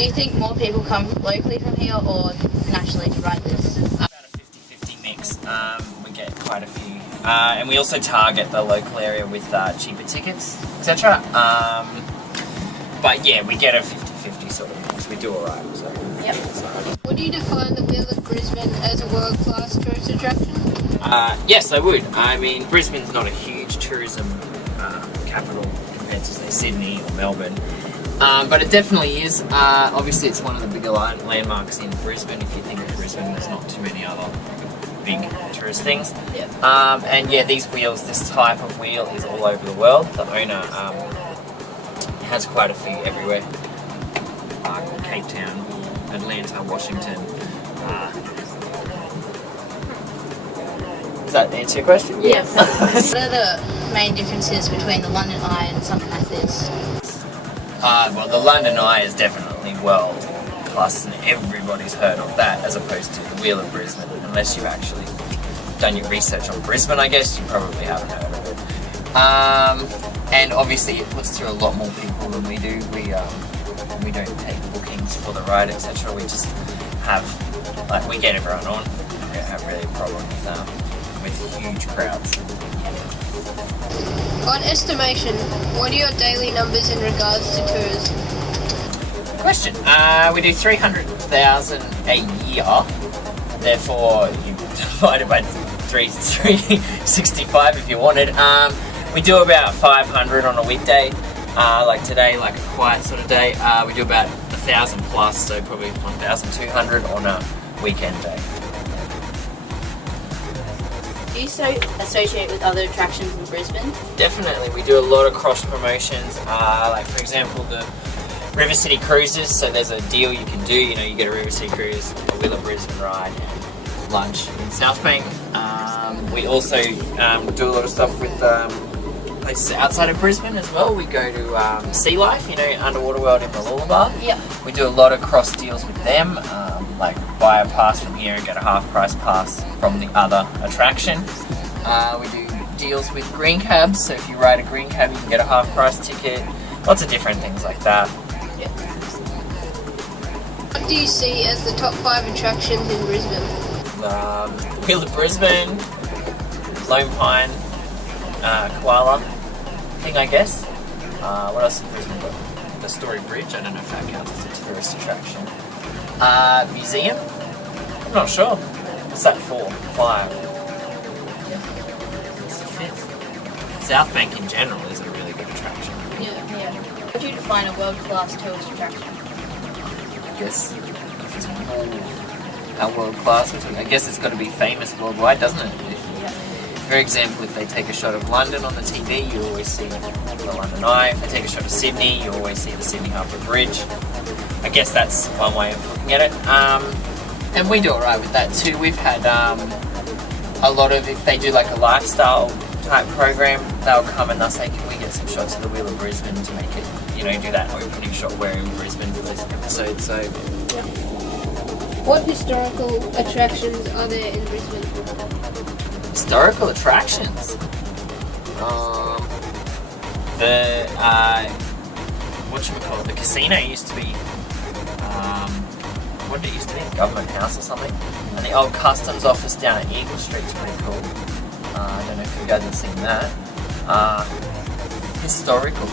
Do you think more people come locally from here or nationally to ride this? About a 50-50 mix. We get quite a few. And we also target the local area with cheaper tickets, etc. But yeah, we get a 50-50 sort of mix. We do alright. So. Yep. Would you define the Wheel of Brisbane as a world-class tourist attraction? Yes, I would. I mean, Brisbane's not a huge tourism capital compared to, say, Sydney or Melbourne. But it definitely is. Obviously, it's one of the bigger landmarks in Brisbane. If you think of Brisbane, there's not too many other big tourist things. Yep. And yeah, these wheels, this type of wheel is all over the world. The owner has quite a few everywhere. Cape Town, Atlanta, Washington. Does that answer your question? Yeah. What are the main differences between the London Eye and something like this? Well, the London Eye is definitely world class, and everybody's heard of that, as opposed to the Wheel of Brisbane. Unless you've actually done your research on Brisbane, I guess, you probably haven't heard of it. And obviously it puts through a lot more people than we do. We don't take bookings for the ride, etc. We just have, like, we get everyone on. We don't have really a problem with huge crowds. On estimation, what are your daily numbers in regards to tours? Question. We do 300,000 a year. Therefore, you divide it by 365 if you wanted. We do about 500 on a weekday. Like today, like a quiet sort of day, we do about 1,000 plus, so probably 1,200 on a weekend day. Do you associate with other attractions in Brisbane? Definitely, we do a lot of cross promotions. Like for example, the River City Cruises. So there's a deal you can do. You know, you get a River City Cruise, a Wheel of Brisbane ride, and lunch in South Bank. We also do a lot of stuff with places outside of Brisbane as well. We go to Sea Life, you know, Underwater World in Mooloolaba. Yeah. We do a lot of cross deals with them, like buy a pass from here and get a half price pass from the other attraction. We do deals with green cabs, so if you ride a green cab you can get a half price ticket. Lots of different things like that. Yeah. What do you see as the top 5 attractions in Brisbane? Wheel of Brisbane, Lone Pine, Koala thing, I guess. What else in Brisbane got? The Story Bridge, I don't know if that counts as a tourist attraction. Museum? I'm not sure. What's that for? 5. What's the 5th? South Bank in general is a really good attraction. Yeah. How would you define a world-class tourist attraction? I guess if it's how world class, I guess it's got to be famous worldwide, doesn't it? For example, if they take a shot of London on the TV, you always see the London Eye. If they take a shot of Sydney, you always see the Sydney Harbour Bridge. I guess that's one way of looking at it. And we do alright with that too. We've had a lot of, if they do like a lifestyle type program, they'll come and they'll say, can we get some shots of the Wheel of Brisbane to make it, you know, do that opening shot where in Brisbane for this episode. So, What historical attractions are there in Brisbane? historical attractions. Whatchamacallit, the casino used to be, what did it used to be? The Government House or something. And the old customs office down at Eagle Street's pretty cool. I don't know if you guys have seen that. Historical.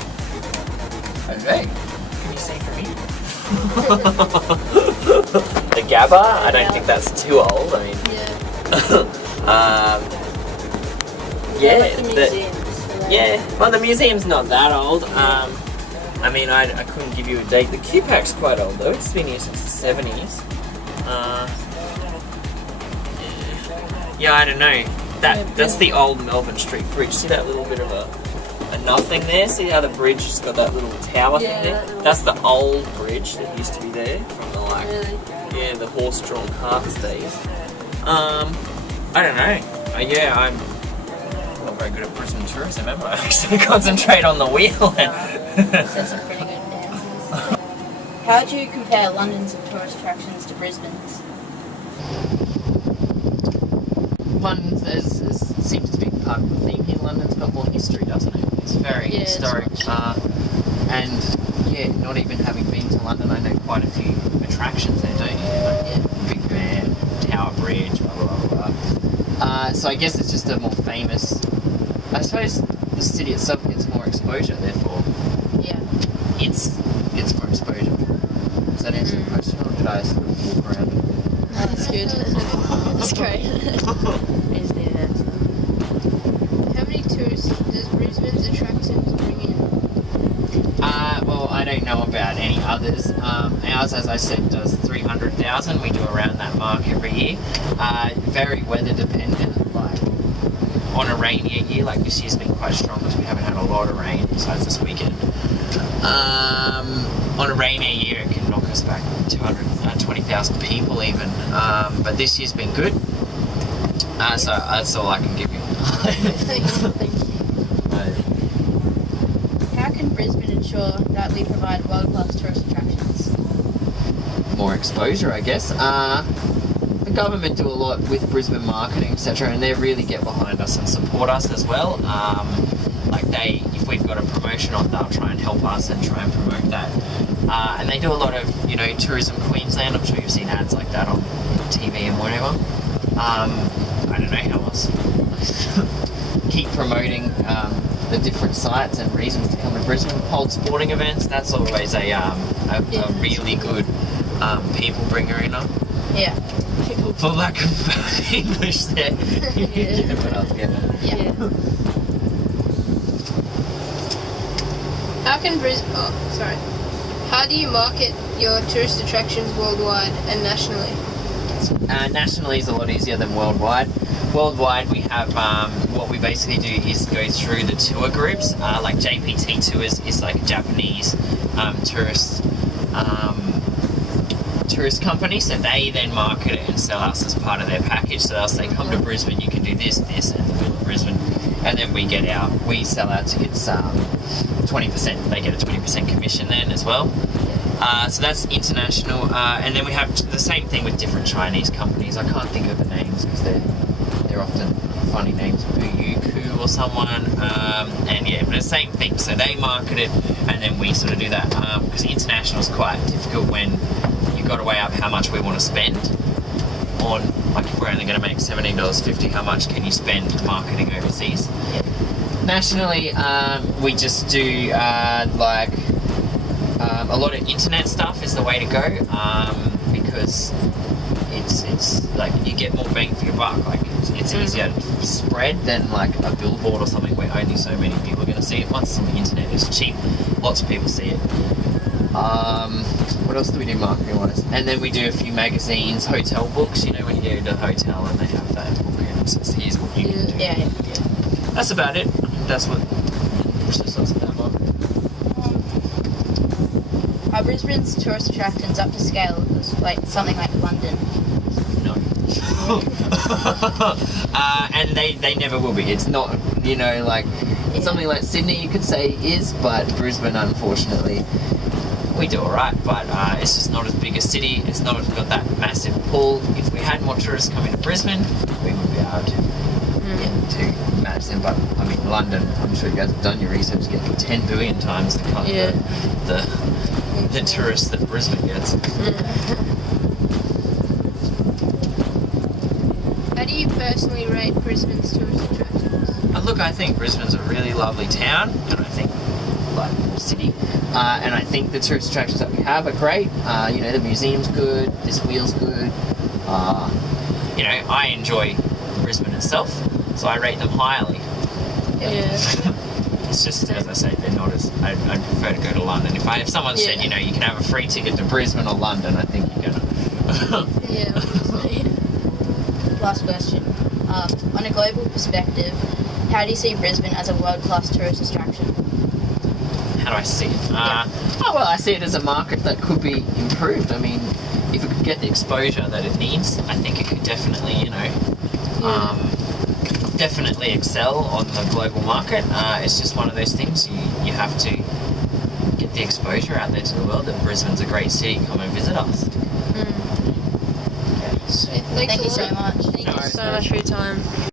Okay. Can you see from here? The Gabba? I don't think that's too old. I mean, Yeah, like the museums. yeah. Well, the museum's not that old. I mean, I couldn't give you a date. The QPAC's quite old though. It's been here since the 70s. Yeah, I don't know. That's the old Melbourne Street Bridge. See that little bit of a nothing there? See how the bridge has got that little tower thing there? That's the old bridge that used to be there from the the horse-drawn carts days. I don't know. I'm not very good at Brisbane tourism, am I? I actually concentrate on the wheel. So some pretty good dances. How would you compare London's tourist attractions to Brisbane's? London seems to be part of the theme here. London's got more history, doesn't it? It's very historic. And yeah, not even having been to London, I know quite a few attractions there, don't you? Like Big Ben, Tower Bridge, blah blah blah blah. So I guess it's just a more famous. I suppose the city itself gets more exposure, therefore. Yeah. It's more exposure. Does that answer the question, or did I sort of walk around it? No, that's good. That's great. Is the answer. How many tourists does Brisbane's attractions bring in? Well, I don't know about any others. Ours, as I said, does 300,000. We do around that mark every year. Very weather dependent. Like on a rainier year, like this year's been quite strong because we haven't had a lot of rain besides this weekend. On a rainier year, it can knock us back 220,000 people even. But this year's been good. So that's all I can give you. Thank you. How can Brisbane ensure that we provide world-class tourist attractions? More exposure, I guess. The government do a lot with Brisbane marketing, etc., and they really get behind us and support us as well. If we've got a promotion on, they'll try and help us and try and promote that. And they do a lot of, Tourism Queensland. I'm sure you've seen ads like that on TV and whatever. I don't know how else. Keep promoting the different sites and reasons to come to Brisbane. Hold sporting events. That's always a really good people bringer, Yeah. For lack of English there. Yeah, but I'll get it. Yeah. How do you market your tourist attractions worldwide and nationally? Nationally is a lot easier than worldwide. Worldwide, we have what we basically do is go through the tour groups. Like JPT Tours is like a Japanese tourist company, so they then market it and sell us as part of their package. So they'll say, come to Brisbane, you can do this, and fill Brisbane, and then we sell our tickets 20%. They get a 20% commission then as well. So that's international, and then we have the same thing with different Chinese companies. I can't think of the names because they're often funny names, Buyuku or someone, and yeah, but the same thing. So they market it, and then we sort of do that because international is quite difficult when you've got to weigh up how much we want to spend on, like if we're only going to make $17.50, how much can you spend marketing overseas? Nationally, we just do a lot of internet stuff is the way to go because it's like you get more bang for your buck. Like it's easier to spread than like a billboard or something where only so many people are going to see it. Once on the internet, it's cheap. Lots of people see it. What else do we do marketing wise? And then we do a few magazines, hotel books. When you go to a hotel and they have that book and it says here's what you can do. Yeah. That's about it. That's what pushes us in that market. Are Brisbane's tourist attractions up to scale with something like London? No. And they never will be. It's not, something like Sydney you could say is, but Brisbane, unfortunately, we do alright, but it's just not as big a city. It's not got that massive pull. If we had more tourists coming to Brisbane, we would be able to match them. But I mean, London, I'm sure you guys have done your research, getting 10 billion times the tourists that Brisbane gets. How do you personally rate Brisbane's tourist attractions? Look, I think Brisbane's a really lovely town, and I think city, and I think the tourist attractions that we have are great. The museum's good, this wheel's good. I enjoy Brisbane itself, so I rate them highly. Yeah. It's just, as I say, they're not as... I'd prefer to go to London. If someone said, you can have a free ticket to Brisbane or London, I think you're gonna... Yeah, obviously. Last question. On a global perspective, how do you see Brisbane as a world-class tourist attraction? How do I see it? I see it as a market that could be improved. I mean, if it could get the exposure that it needs, I think it could definitely, definitely excel on the global market. It's just one of those things you have to get the exposure out there to the world that Brisbane's a great city. Come and visit us. Sweet. Thank you so much. Thank you so much for your time.